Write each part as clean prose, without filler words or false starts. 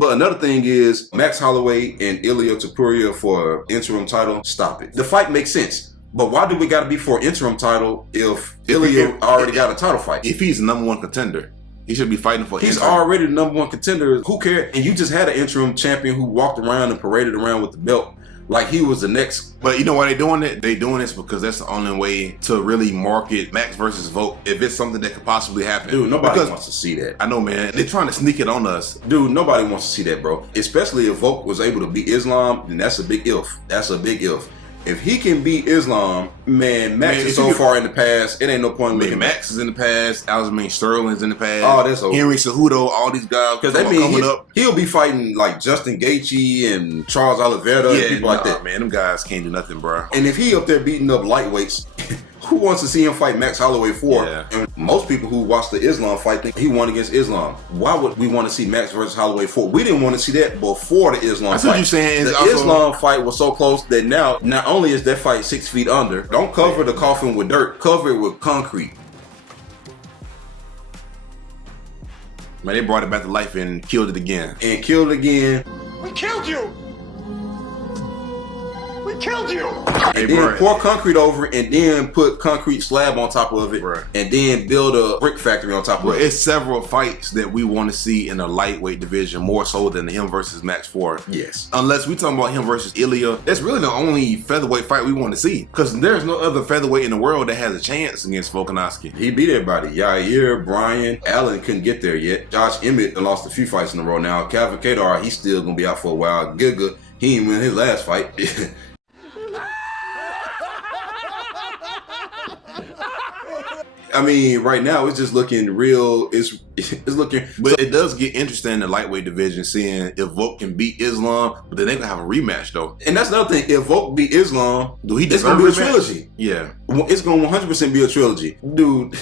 But another thing is Max Holloway and Ilia Topuria for interim title. Stop it. The fight makes sense. But why do we got to be for interim title if Ilia already got a title fight? If he's the number one contender, he should be fighting for He's interim. already the number one contender. Who cares? And you just had an interim champion who walked around and paraded around with the belt like he was the next. But you know why they're doing it? They're doing this because that's the only way to really market Max versus Volk if it's something that could possibly happen. Dude, nobody wants to see that. I know, man. They're trying to sneak it on us. Dude, nobody wants to see that, bro. Especially if Volk was able to beat Islam, then that's a big if. That's a big if. If he can beat Islam, man, Max is so far in the past, it ain't no point in looking. Max is in the past. Aljamain Sterling's in the past. Oh, that's over. Henry Cejudo, all these guys. Because that means he'll be fighting like Justin Gaethje and Charles Oliveira and people like that. Man, them guys can't do nothing, bro. And if he up there beating up lightweights, who wants to see him fight Max Holloway for? Yeah. And most people who watch the Islam fight think he won against Islam. Why would we want to see Max versus Holloway for? We didn't want to see that before the Islam That's fight. what you're saying. The Islam fight was so close that now, not only is that fight 6 feet under, don't cover the coffin with dirt, cover it with concrete. Man, they brought it back to life and killed it again. And killed again. We killed you! We killed you! And then pour concrete over it and then put concrete slab on top of it. Right. And then build a brick factory on top of it. It's several fights that we want to see in the lightweight division more so than him versus Max 4. Yes. Unless we talking about him versus Ilia. That's really the only featherweight fight we want to see. Because there's no other featherweight in the world that has a chance against Volkanovski. He beat everybody. Yair, Bryan, Allen couldn't get there yet. Josh Emmett lost a few fights in a row now. Calvin Kattar, he's still going to be out for a while. Giga, he didn't win his last fight. I mean, right now it's just looking real. It's looking, but it does get interesting in the lightweight division, seeing if Volk can beat Islam. But then they gonna have a rematch though. And that's another thing. If Volk beat Islam, it's gonna be a trilogy. Yeah, it's gonna 100% be a trilogy, dude.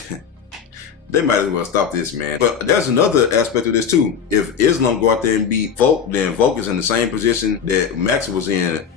They might as well stop this, man. But there's another aspect of this too. If Islam go out there and beat Volk, then Volk is in the same position that Max was in.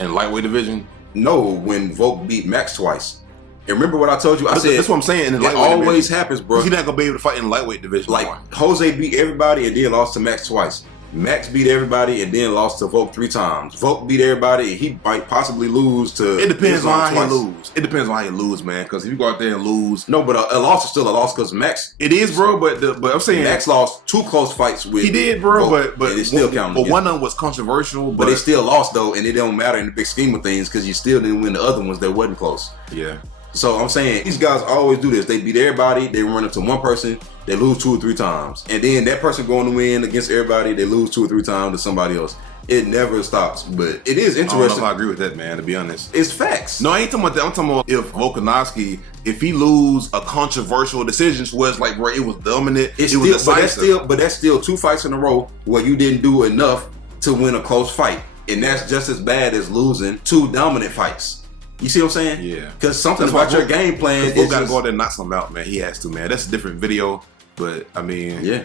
In lightweight division? No, when Volk beat Max twice. And remember what I told you? I said that's what I'm saying. In the it always happens, bro. He's not gonna be able to fight in the lightweight division. Like Jose beat everybody and then lost to Max twice. Max beat everybody and then lost to Volk 3 times. Volk beat everybody and he might possibly lose to. It depends Islam on how twice. he lose. It depends on how you lose, man. Because if you go out there and lose, no, but a loss is still a loss because Max. It is, bro. But I'm saying Max lost 2 close fights with. He did, bro. Volk, but it still counted. But one of them was controversial. But they still lost though, and it don't matter in the big scheme of things because you still didn't win the other ones that wasn't close. Yeah. So I'm saying these guys always do this. They beat everybody. They run into one person. They lose 2 or 3 times, and then that person going to win against everybody. They lose 2 or 3 times to somebody else. It never stops. But it is interesting. I don't know if I agree with that, man. To be honest, it's facts. No, I ain't talking about that. I'm talking about if Volkanovski, if he lose a controversial decision, where it's like, bro, it was dominant. It's it was still, decisive. but that's still 2 fights in a row where you didn't do enough to win a close fight, and that's just as bad as losing 2 dominant fights. You see what I'm saying? Yeah. Because something about your game plan is got to go out there and knock something out, man. He has to, man. That's a different video, but I mean, yeah.